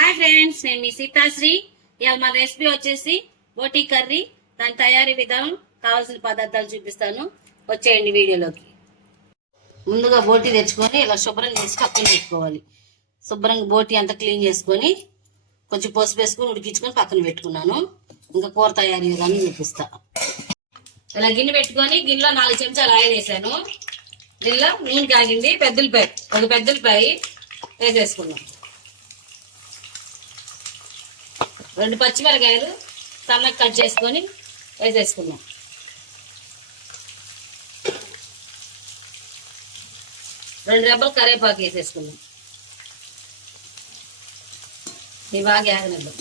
Hi friends, నేను మీ సీతాశ్రీ. ఇవాళ మన రెసిపీ వచ్చేసి బోటీ కర్రీ. దాని తయారీ విధానం, కావాల్సిన పదార్థాలు చూపిస్తాను. వచ్చేయండి వీడియోలోకి. ముందుగా బోటీ తెచ్చుకొని ఇలా శుభ్రంగా చేసి పక్కన పెట్టుకోవాలి. శుభ్రంగా బోటీ అంతా క్లీన్ చేసుకొని కొంచెం పసుపు వేసుకొని ఉడికించుకొని పక్కన పెట్టుకున్నాను. ఇంకా కూర తయారీ విధానం చూపిస్తా. ఇలా గిన్నె పెట్టుకొని గిన్నెలో 4 చెంచాలు ఆయిల్ వేసాను. దీనిలో నూనె కాగింది. ఒక పెద్దలపాయ వేసేసుకున్నాం. 2 పచ్చిమిరకాయలు సన్నగా కట్ చేసుకొని వేసేసుకున్నాం. 2 రెబ్బలు కరివేపాకు వేసేసుకున్నాం. ఇవి బాగా ఆగనిద్దాం.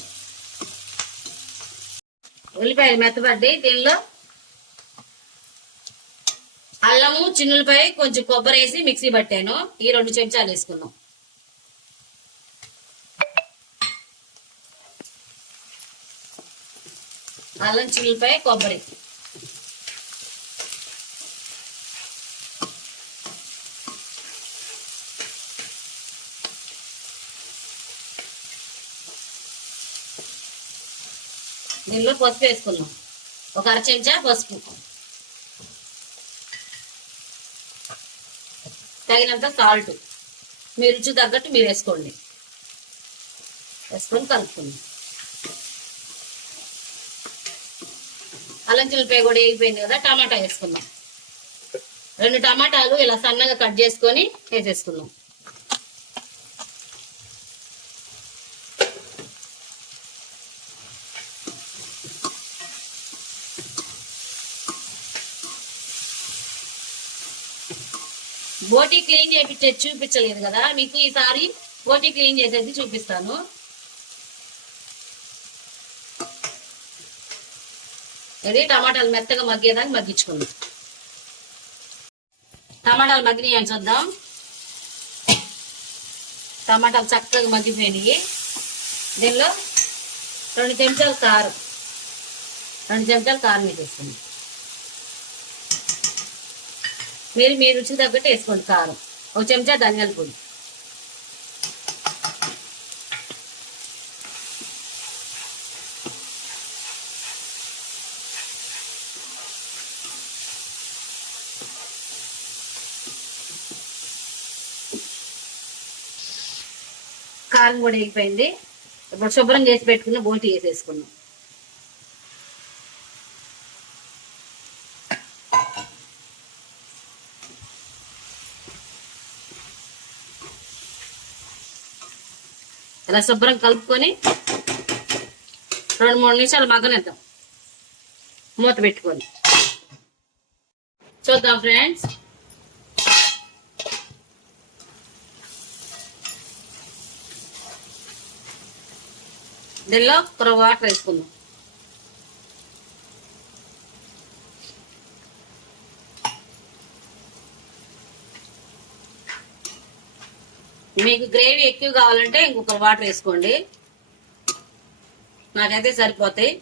ఉల్లిపాయలు మెత్తబడ్డాయి. దీనిలో అల్లము, చిన్నులపాయ, కొంచెం కొబ్బరి వేసి మిక్సీ పట్టాను. ఈ 2 చెంచాలు వేసుకున్నాం. అల్లం, చిన్నులపాయ, కొబ్బరి. దీనిలో పసుపు వేసుకున్నాం. ఒక 1/2 చెంచా పసుపు. తగినంత సాల్ట్, మీ రుచి తగ్గట్టు మీరు వేసుకోండి. వేసుకొని కలుపుకుందాం. అల్లం చిల్లిపాయ కూడా వేగిపోయింది కదా, టమాటా వేసుకుందాం. 2 టమాటాలు ఇలా సన్నగా కట్ చేసుకొని వేసేసుకుందాం. బోటీ క్లీన్ చూపించలేదు కదా మీకు, ఈసారి బోటీ క్లీన్ చేసేది చూపిస్తాను. ఇది టమాటాలు మెత్తగా మగ్గేదాన్ని మగ్గించుకుందాం. టమాటాలు మగ్గినాయని చూద్దాం. టమాటాలు చక్కగా మగ్గిపోయినాయి. దీనిలో 2 చెంచాలు కారం, 2 చెంచాలు కారం వేసేసుకుందాం. మీరు మీ రుచికి తగ్గట్టు వేసుకోండి కారం. 1 చెంచా ధనియాల పొడి. కారం కూడా వేగిపోయింది. ఇప్పుడు శుభ్రం చేసి పెట్టుకున్న బోటీ వేసేసుకున్నాం. ఇలా శుభ్రం కలుపుకొని 2-3 నిమిషాలు మగ్గనిద్దాం. మూత పెట్టుకొని చూద్దాం ఫ్రెండ్స్. దీనిలో కొద్దిగా వాటర్ వేసుకుందాం. మీకు గ్రేవీ ఎక్కువ కావాలంటే ఇంకొక వాటర్ వేసుకోండి. నాకైతే సరిపోతాయి.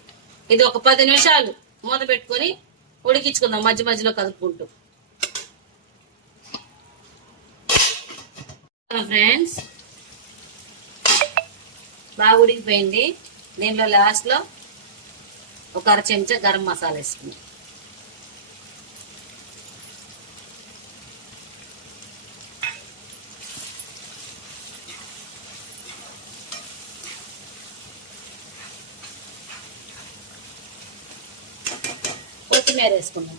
ఇది ఒక 10 నిమిషాలు మూత పెట్టుకొని ఉడికించుకుందాం, మధ్య మధ్యలో కలుపుకుంటూ. ఫ్రెండ్స్, బాగా ఉడికిపోయింది. దీనిలో లాస్ట్లో ఒక 1/2 చెంచా గరం మసాలా వేసుకుందాం. కొత్తిమీర వేసుకున్నాం.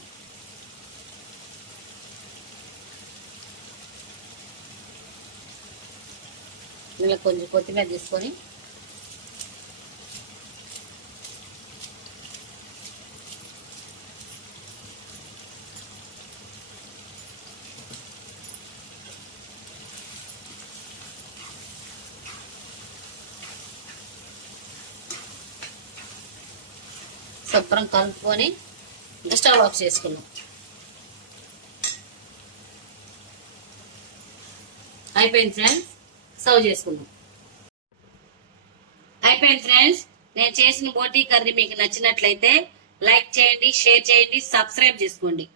ఇలా కొంచెం కొత్తిమీర తీసుకొని శుభ్రం కలుపుకొని స్టవ్ ఆఫ్ చేసుకున్నాం. అయిపోయింది ఫ్రెండ్స్, సర్వ్ చేసుకున్నాం. అయిపోయింది ఫ్రెండ్స్. నేను చేసిన బోటీ కర్రీ మీకు నచ్చినట్లయితే లైక్ చేయండి, షేర్ చేయండి, సబ్స్క్రైబ్ చేసుకోండి.